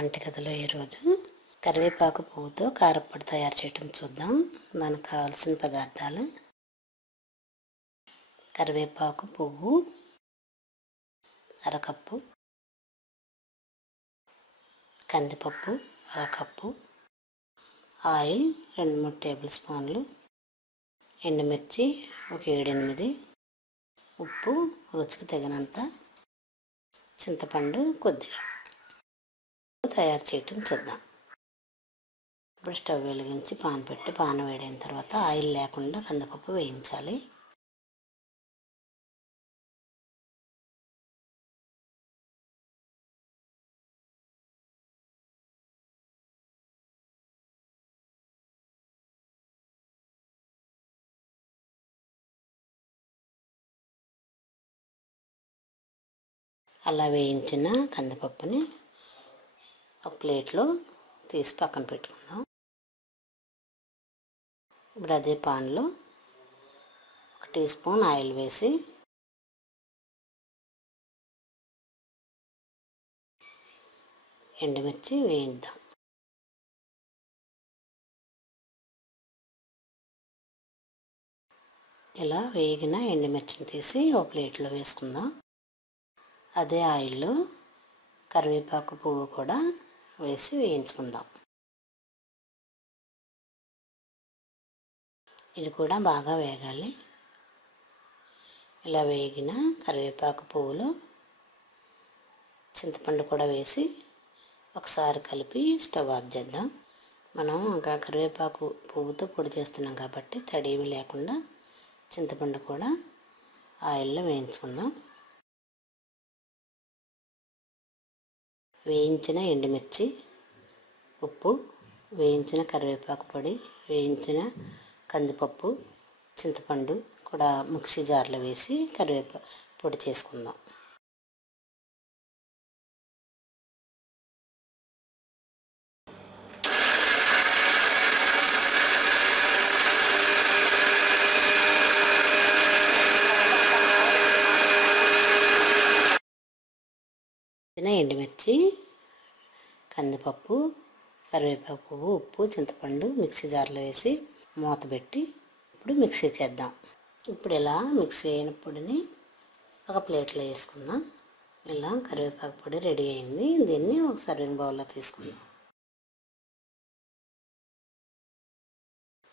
వంటగదిలో ఈరోజు కరివేపాకు పువ్వుతో కారప్పొడి తయారు చేయడం చూద్దాం. దానికి కావాల్సిన పదార్థాలు: కరివేపాకు పువ్వు అరకప్పు, కందిపప్పు అరకప్పు, ఆయిల్ 2-3 టేబుల్ స్పూన్లు, ఎండుమిర్చి ఒక 7-8, ఉప్పు రుచికి తగినంత, చింతపండు కొద్దిగా. తయారు చేయటం చూద్దాం. ఇప్పుడు స్టవ్ వెలిగించి పాన్ పెట్టి పాన్ వేడైన తర్వాత ఆయిల్ లేకుండా కందిపప్పు వేయించాలి. అలా వేయించిన కందిపప్పుని ఒక ప్లేట్లో తీసి పక్కన పెట్టుకుందాం. ఇప్పుడు అదే పాన్లో 1 టీ స్పూన్ ఆయిల్ వేసి ఎండుమిర్చి వేయిద్దాం. ఇలా వేగిన ఎండుమిర్చిని తీసి ఒక ప్లేట్లో వేసుకుందాం. అదే ఆయిల్లో కరివేపాకు పువ్వు కూడా వేసి వేయించుకుందాం. ఇది కూడా బాగా వేగాలి. ఇలా వేగిన కరివేపాకు పువ్వులో చింతపండు కూడా వేసి ఒకసారి కలిపి స్టవ్ ఆఫ్ చేద్దాం. మనం ఇంకా కరివేపాకు పువ్వుతో పొడి చేస్తున్నాం కాబట్టి తడి ఏమీ లేకుండా చింతపండు కూడా ఆయిల్లో వేయించుకుందాం. వేయించిన ఎండుమిర్చి, ఉప్పు, వేయించిన కరివేపాకు పొడి, వేయించిన కందిపప్పు, చింతపండు కూడా మిక్సీ జార్లో వేసి కరివేపాకు పొడి చేసుకుందాం. ఎండుమిర్చి, కందిపప్పు, కరివేపాకు పువ్వు, ఉప్పు, చింతపండు మిక్సీ జార్లో వేసి మూత పెట్టి ఇప్పుడు మిక్సీ చేద్దాం. ఇప్పుడు ఇలా మిక్సీ అయిన పొడిని ఒక ప్లేట్లో వేసుకుందాం. ఇలా కరివేపాకు పొడి రెడీ అయింది. దీన్ని ఒక సర్వింగ్ బౌల్లో తీసుకుందాం.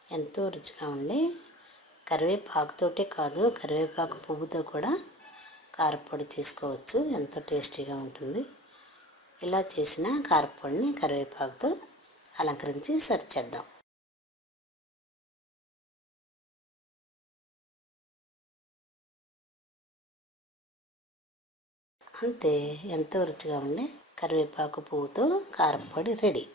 ఎంతో రుచిగా ఉండే కరివేపాకుతోటే కాదు, కరివేపాకు పువ్వుతో కూడా కారపొడి చేసుకోవచ్చు. ఎంతో టేస్టీగా ఉంటుంది. ఇలా చేసిన కారపొడిని కరివేపాకుతో అలంకరించి సర్వ్ చేద్దాం. అంతే, ఎంతో రుచిగా ఉండే కరివేపాకు పువ్వుతో కారపొడి రెడీ.